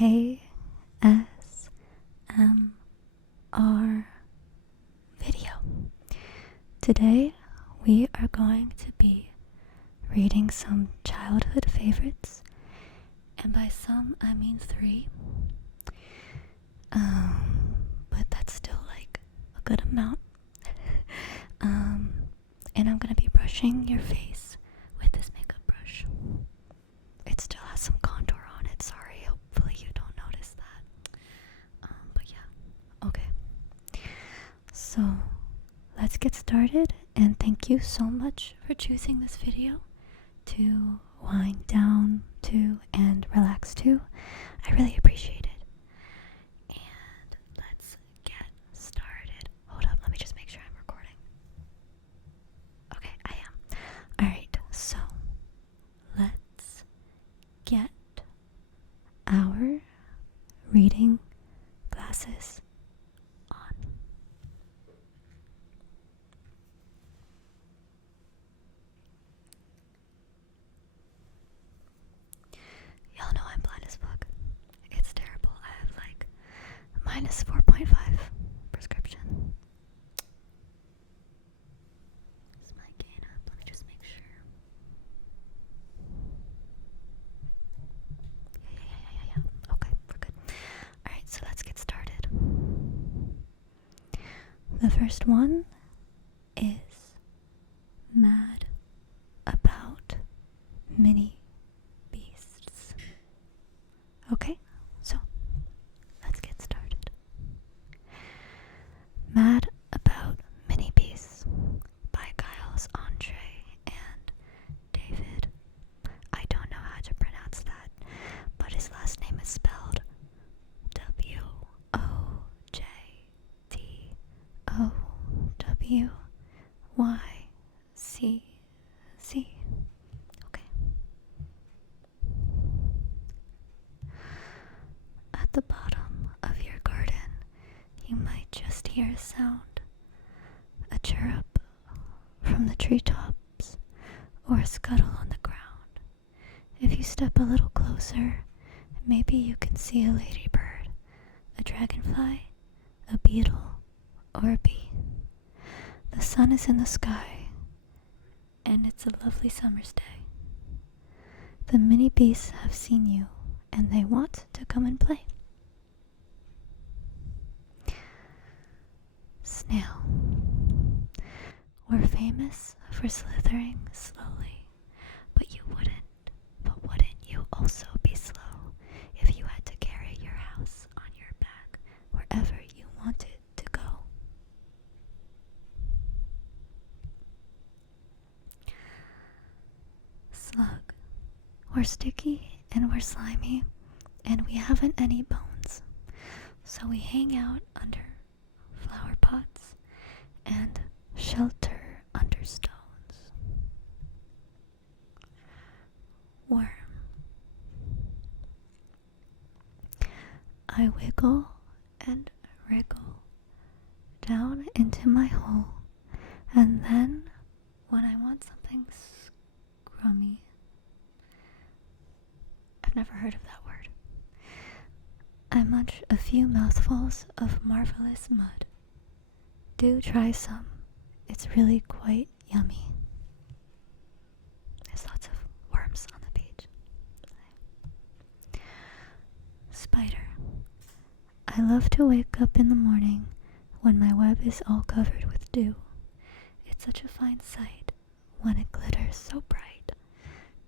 ASMR video. Today we are going to be reading some childhood favorites, and by some I mean 3. But that's still like a good amount. And I'm gonna be brushing your face with this makeup brush. It still has some contour on it, sorry, hopefully you don't notice that. But yeah, okay. So, let's get started, and thank you so much for choosing this video to wind down to and relax to. I really appreciate it. And let's get started. Hold up, let me just make sure I'm recording. Okay, I am. Alright, so let's get our reading glasses on. Y'all know I'm blind as fuck. It's terrible. I have like minus 4.5 prescription. Is my gain up? Let me just make sure. Yeah. Okay, we're good. Alright, so let's get started. The first one is Mad About Mini Beasts. Okay, so let's get started. Mad About Mini Beasts by Giles Andre and David. I don't know how to pronounce that, but his last name is spelled WOJTOWYCC. Okay. At the bottom of your garden, you might just hear a sound, a chirrup from the treetops, or a scuttle on the ground. If you step a little closer, maybe you can see a ladybird, a dragonfly, a beetle, or a bee. The sun is in the sky, and it's a lovely summer's day. The mini beasts have seen you, and they want to come and play. Snail. We're famous for slithering slowly, but wouldn't you also be slow if you had to carry your house on your back wherever you wanted to go? Slug. We're sticky and we're slimy, and we haven't any bones, so we hang out under flower pots and shelter under stones. Worm. I wiggle and wriggle down into my hole, and then when I want something scrummy, I've never heard of that word, I munch a few mouthfuls of marvelous mud. Do try some. It's really quite yummy. There's lots of worms on the beach. Spider. I love to wake up in the morning when my web is all covered with dew. It's such a fine sight when it glitters so bright.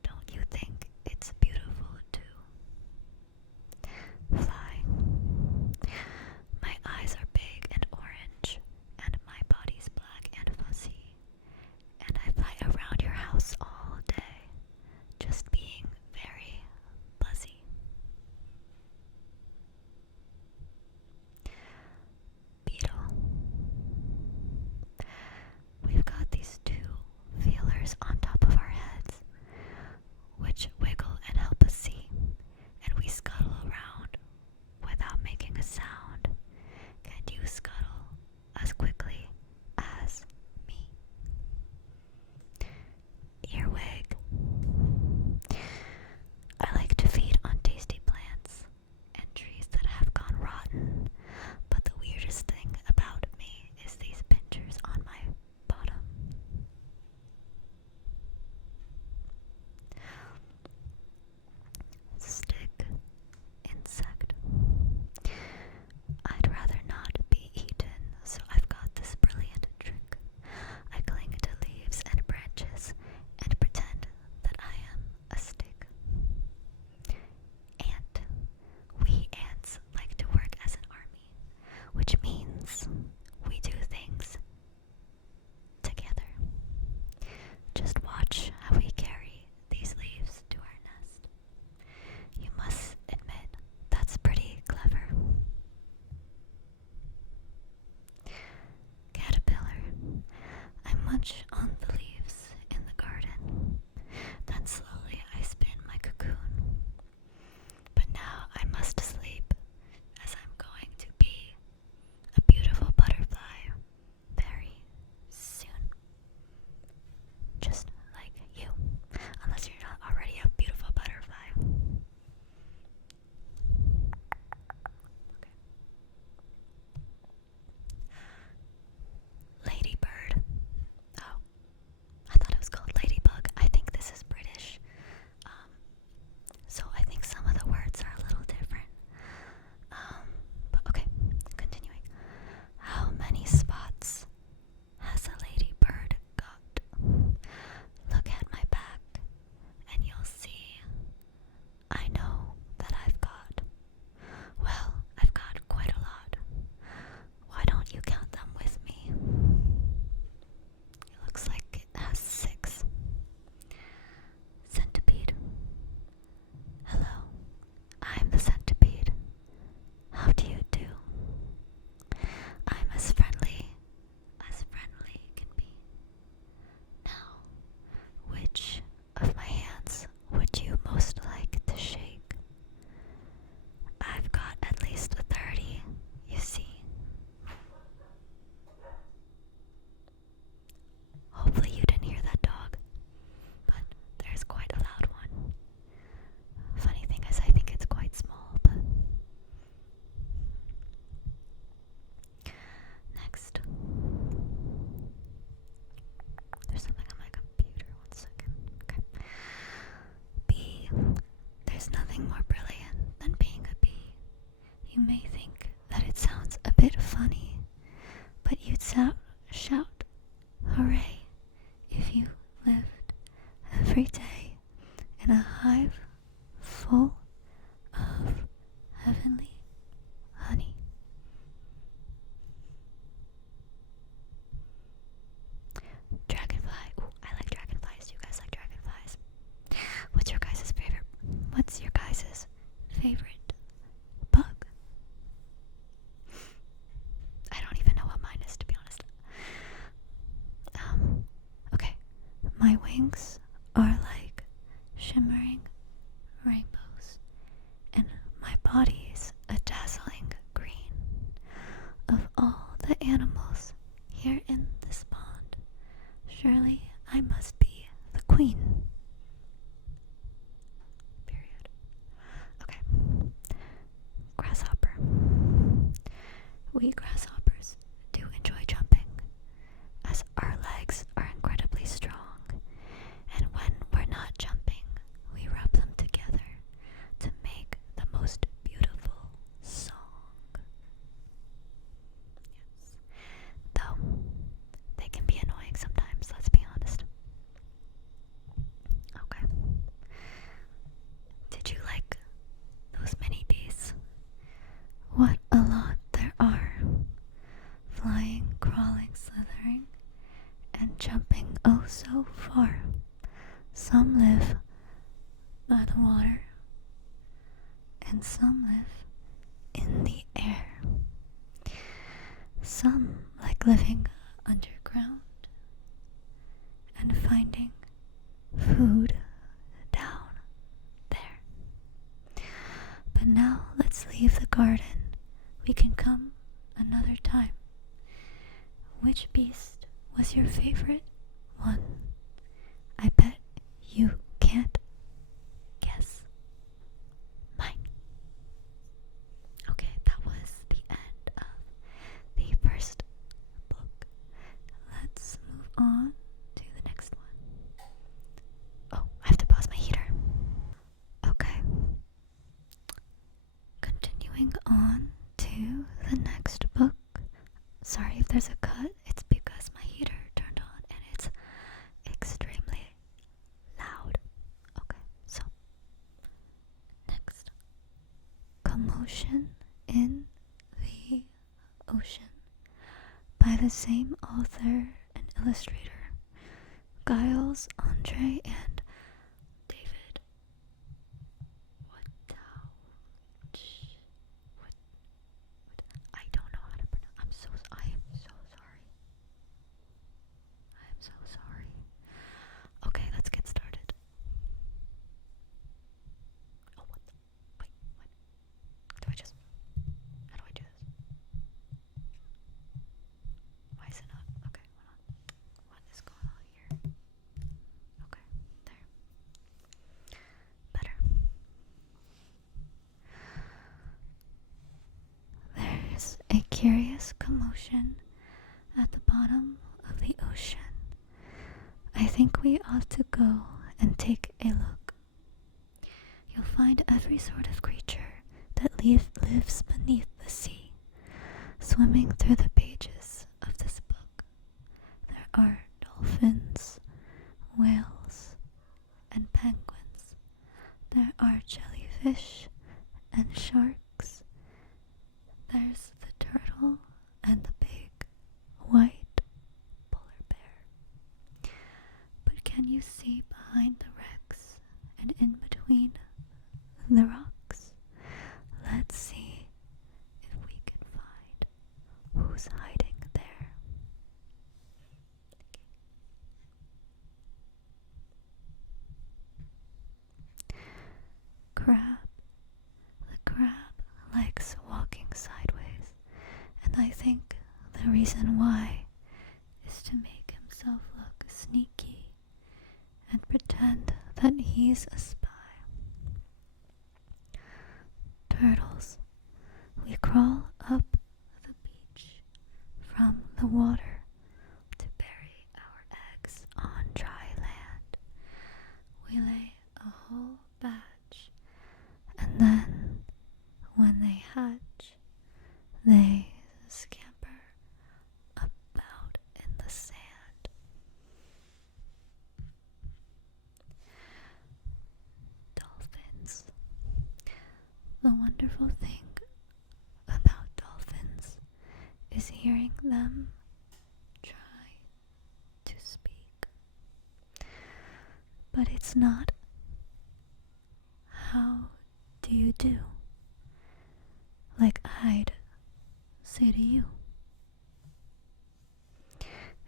Don't you think it's beautiful too? Fly. My eyes are big and orange, and my body's black and fuzzy, and I fly around your house all day, just being very buzzy. Beetle. We've got these 2 feelers on top of our heads, on the leaves in the garden. Then slowly I spin my cocoon. But now I must sleep, as I'm going to be a beautiful butterfly very soon. Just like you. Unless you're not already a beautiful butterfly. Okay. Ladybird. Oh, I thought it was called ladybug. I think this is British. So I think some of the words are a little different. But okay, continuing. How many spots has a ladybird got? Look at my back, and you'll see. I know that I've got. Well, I've got quite a lot. Why don't you count them with me? It looks like it has 6. Centipede. Hello, I'm the centipede. How do you do? I'm as friendly can be. Now, which of my hands would you most like to shake? I've got at least 30, you see. Hopefully you didn't hear that dog, but there's quite a loud one. Funny thing is, I think it's quite small, but... Next. There's something on my computer, 1 second. Okay. Bee. There's nothing more brilliant than being a bee. You may think that it sounds a bit funny, but you'd shout, hooray, if you lived every day in a hive full of heavenly honey. Dragonfly. Ooh, I like dragonflies. Do you guys like dragonflies? What's your guys' favorite bug? I don't even know what mine is, to be honest. Okay. My wings are like shimmering rainbows, and my body's a dazzling green. Of all the animals here in this pond, surely I must be the queen. Period. Okay. Grasshopper. We grasshoppers do enjoy jumping, as our legs are incredibly strong, and when we're not jumping, we rub them together to make the most beautiful song. Yes. Though, they can be annoying sometimes, let's be honest. Okay. Did you like those mini bees? What a lot there are. Flying, crawling, slithering, and jumping oh so far. Some live by the water, and some live in the air. Some like living underground and finding food down there. But now let's leave the garden. We can come another time. Which beast was your favorite one? I bet you can't guess mine. Okay, that was the end of the first book. Let's move on to the next one. Oh, I have to pause my heater. Okay. Continuing on to the next book. Sorry if there's a cut, it's because my heater turned on and it's extremely loud. Okay, so next. Commotion in the Ocean by the same author and illustrator, Giles, Andre, and David. I don't know how to pronounce. I am so sorry. curious commotion at the bottom of the ocean. I think we ought to go and take a look. You'll find every sort of creature that lives beneath the sea, swimming through the pages of this book. There are dolphins, whales, and penguins. There are jellyfish and sharks. There's the turtle and the big white polar bear. But can you see behind the wrecks and in between the rocks? Let's see if we can find who's hiding there. Crab. The crab likes walking sideways, and I think the reason why is to make himself look sneaky and pretend that he's a spy. Turtles. We crawl up the beach from the water to bury our eggs on dry land. We lay a whole batch, and then when they hatch, they scamper about in the sand. Dolphins. The wonderful thing about dolphins is hearing them try to speak. But it's not how do you do, like I'd say to you.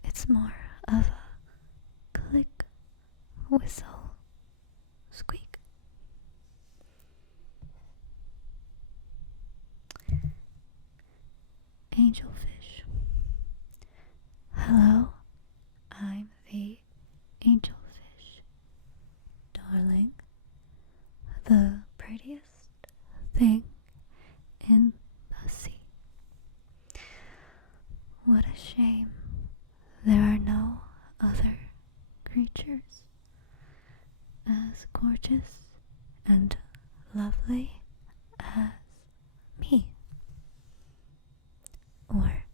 It's more of a click, whistle, squeak. Angelfish. Hello, I'm the angelfish. Darling, the prettiest thing in the sea. What a shame there are no other creatures as gorgeous and lovely as me. Or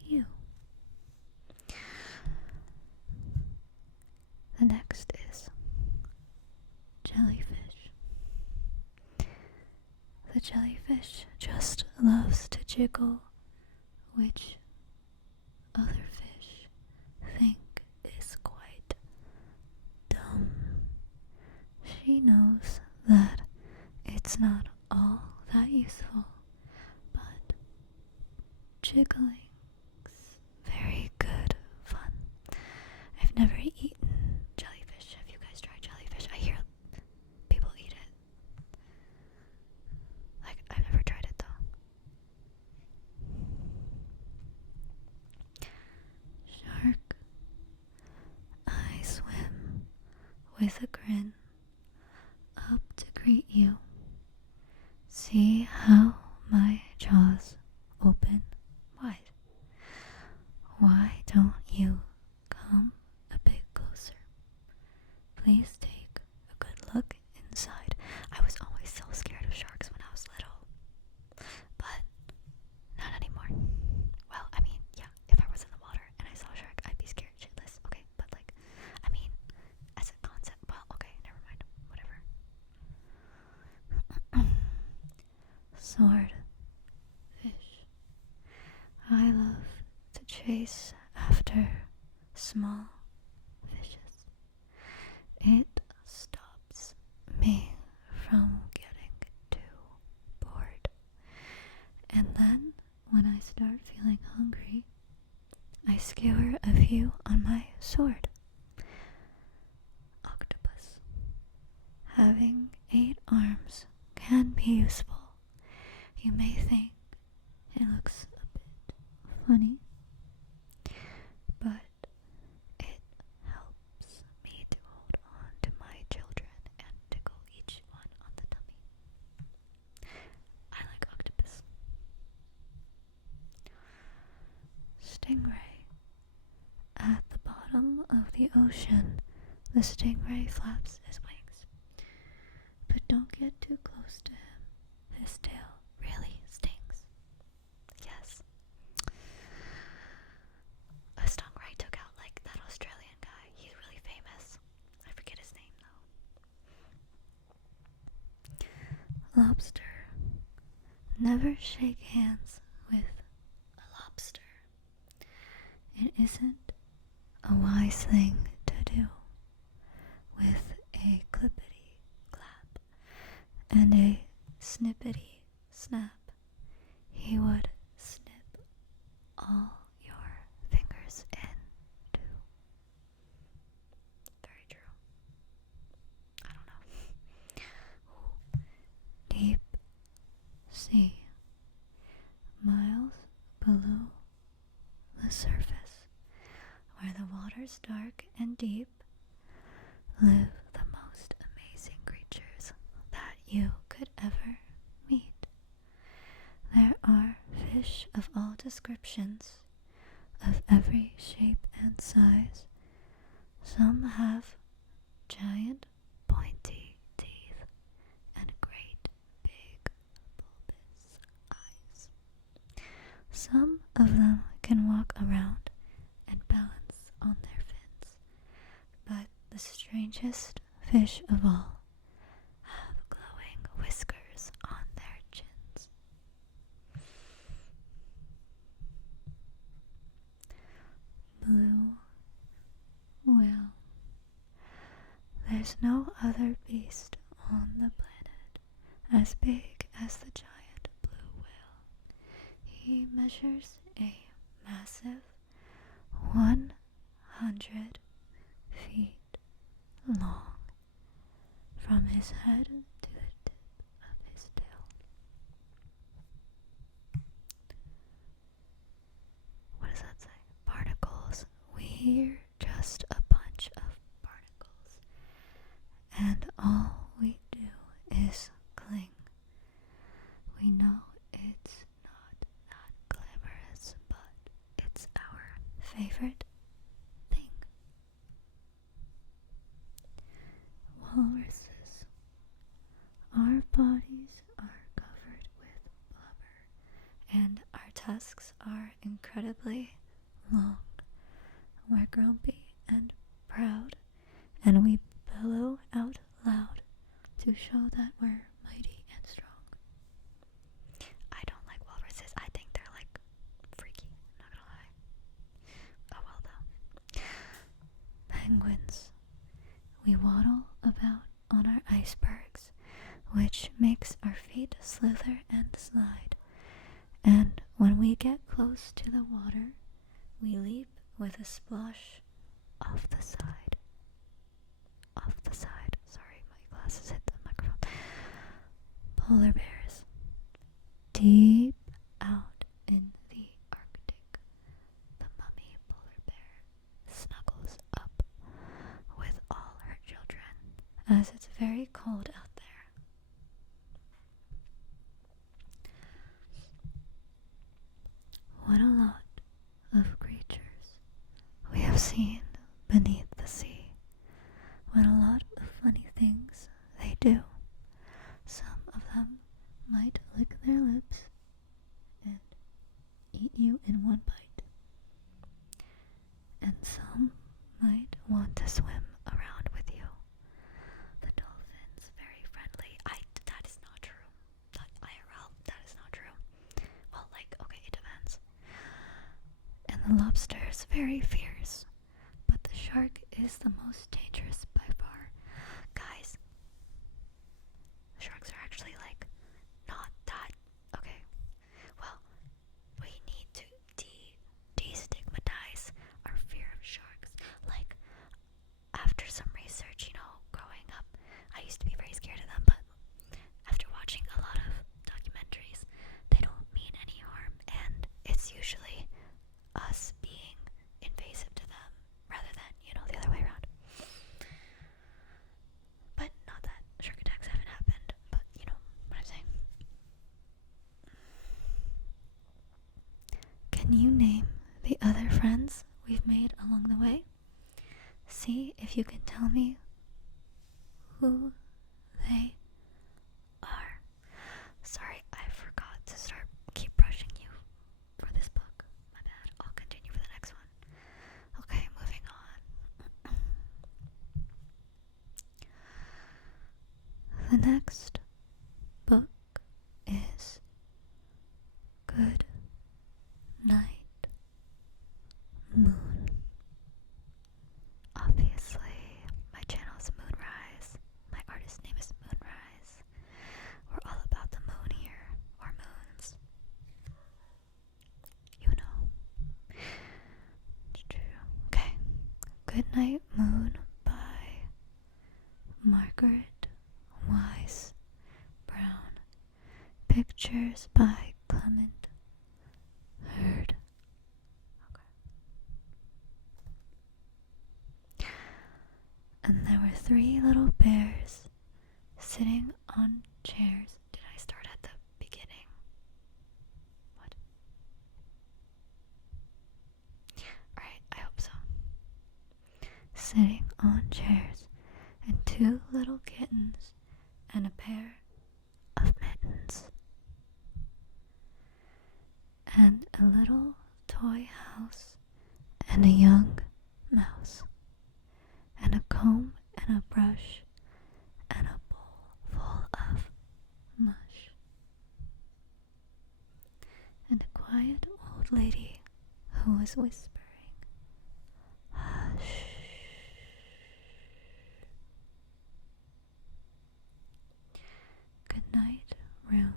you. The next is jellyfish. The jellyfish just loves to jiggle, which other fish think is quite dumb. She knows that it's not all that useful, but jiggling's very good fun. I've never eaten jellyfish. Have you guys tried jellyfish? I hear people eat it. Like, I've never tried it though. Shark. I swim with a grin up to greet you. See how my jaws open wide. Why don't you come a bit closer? Please take a good look inside. I was always so scared of sharks when I was little, but not anymore. Well, I mean, yeah, if I was in the water and I saw a shark, I'd be scared shitless. Okay, but like, I mean, as a concept, well, okay, never mind, whatever. Sword fish. I love to chase after small fishes. It stops me from getting too bored. And then, when I start feeling hungry, I skewer a few on my sword. Octopus. Having 8 arms can be useful. You may think it looks a bit funny, but it helps me to hold on to my children and tickle each one on the tummy. I like octopus. of the ocean, the stingray flaps his wings. But don't get too close to him. His tail really stings. Yes. A stingray took out like that Australian guy. He's really famous. I forget his name though. Lobster. Never shake hands with a lobster. It isn't a wise thing to do. With a clippity clap and a snippety snap, he would snip all your fingers in too. Very true. I don't know. Ooh. Deep sea, miles below the surface, where the water's dark and deep, live the most amazing creatures that you could ever meet. There are fish of all descriptions, of every shape and size. Some have giant pointy teeth and great big bulbous eyes. Some of them can walk around and balance on their fins, but the strangest fish of all have glowing whiskers on their chins. Blue whale. There's no other beast on the planet as big as the giant blue whale. He measures a massive 100 feet long from his head to the tip of his tail. What does that say? Particles. We're just a bunch of particles, and all we do is cling. We know it's not that glamorous, but it's our favorite thing. Walruses. Our bodies are covered with blubber, and our tusks are incredibly long. We're grumpy and proud, and we bellow out loud to show that we're mighty and strong. I don't like walruses. I think they're like freaky, not gonna lie. Oh well though. Penguins. We waddle about on our icebergs, which makes our feet slither and slide. And when we get close to the water, we leap with a splash off the side. Off the side. Sorry, my glasses hit the microphone. Polar bears. Deep out in the Arctic, the mummy polar bear snuggles up with all her children as it's very cold out there. What a lot of creatures we have seen beneath the sea. What a lot of funny things they do. Some of them might lick their lips and eat you in one bite. And some might want to swim around with you. The dolphins, very friendly. That is not true. That IRL, that is not true. Well, like, okay, it depends. And the lobster's very fierce, but the shark is the most dangerous by far. Guys, sharks are actually like not that okay. Well, we need to destigmatize our fear of sharks. Like, after some research, growing up, I used to be very scared of them, but after watching a lot of documentaries, they don't mean any harm, and it's usually us being invasive to them rather than, the other way around. But not that shark attacks haven't happened, but you know what I'm saying. Can you name the other friends we've made along the way? see if you can tell me who they are. Sorry, I forgot to keep brushing you for this book. My bad. I'll continue for the next one. Okay, moving on. The next book is Good Night Moon. Obviously, my channel is Moonrise. My artist name is Moonrise. We're all about the moon here, or moons. You know. It's true. Okay. Good Night Moon by Margaret Wise Brown. Pictures by Clement Hurd. Okay. And there were 3 little bears sitting on chairs. Did I start at the beginning? What? Alright, I hope so. Sitting on chairs, and 2 little kittens and a pair of mittens. And a little toy house and a young mouse. And a comb and a brush and a bowl full of mush. And a quiet old lady who was whispering, hush. Good night, room.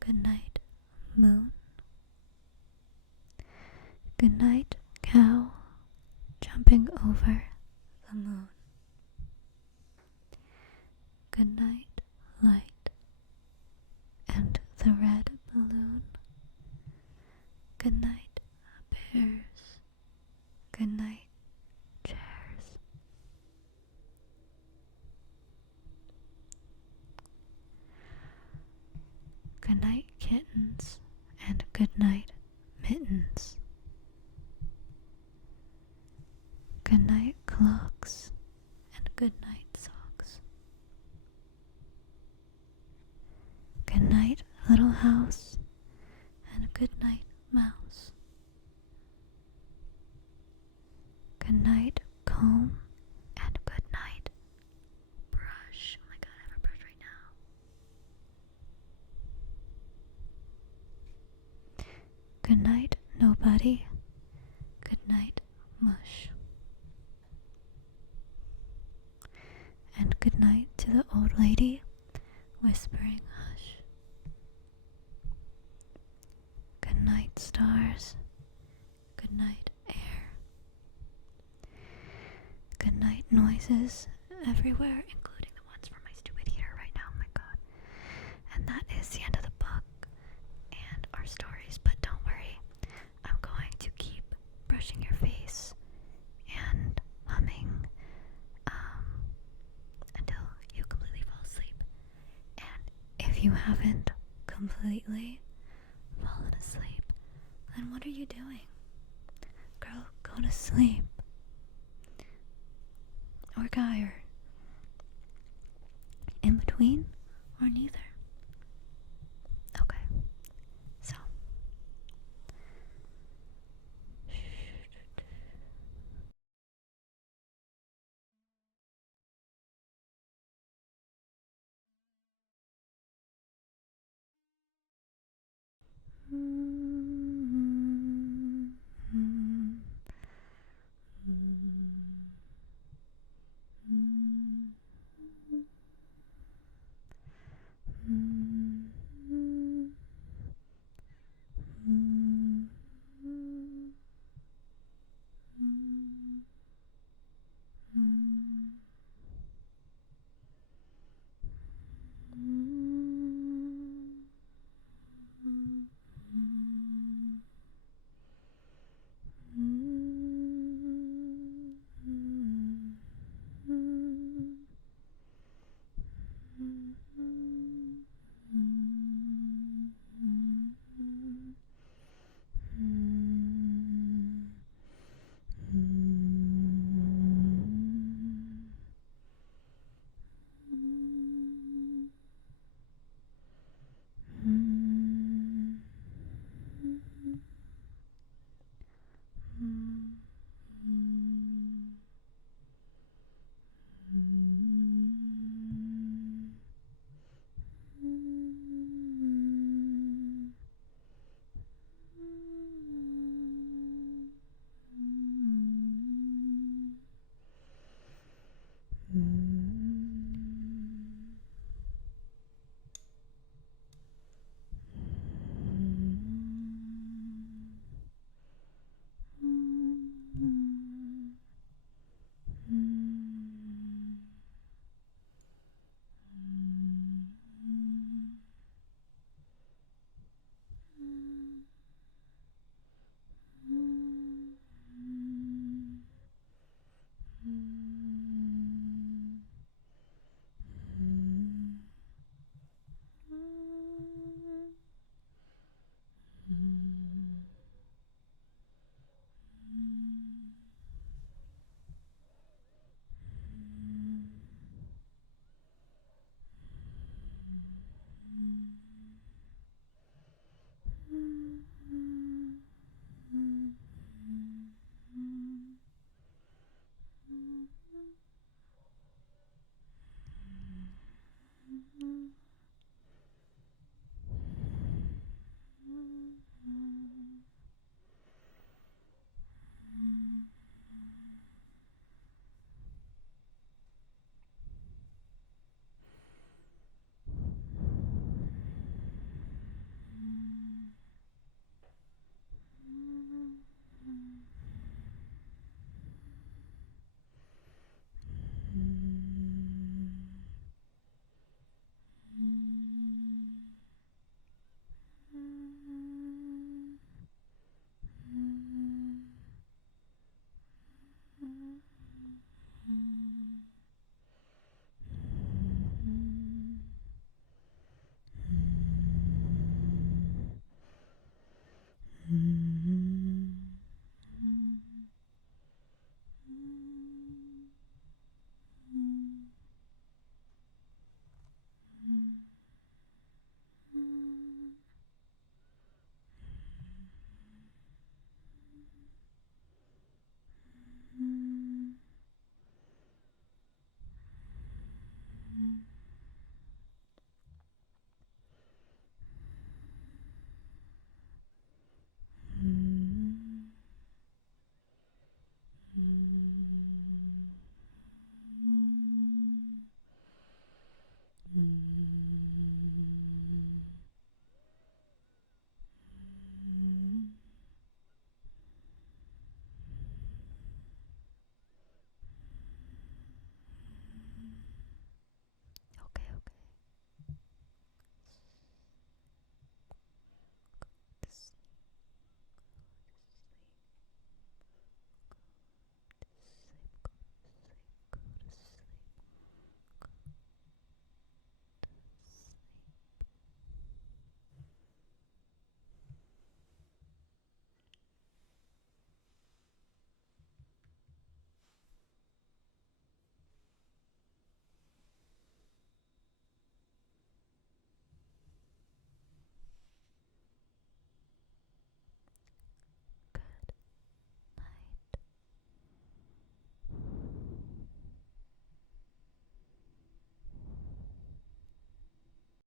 Good night, moon. Good night, cow jumping over the moon. Good night, light and the red balloon. Good night, bears. Good night, chairs. Good night, kittens, and good night, mittens. Good night, clocks, and good night, socks. Good night, little house, and good night, mouse. Good night, comb, and good night, brush. Oh my god, I have a brush right now. Good night, nobody. Good night, mush. And good night to the old lady whispering hush. Good night, stars. Good night, air. Good night, noises everywhere, including the ones from my stupid heater right now. Oh my god. And that is the end of the book and our stories, but don't worry, I'm going to keep brushing your face and humming until you completely fall asleep. And if you haven't completely fallen asleep, then what are you doing? Girl, go to sleep. Or guy, or in between, or neither.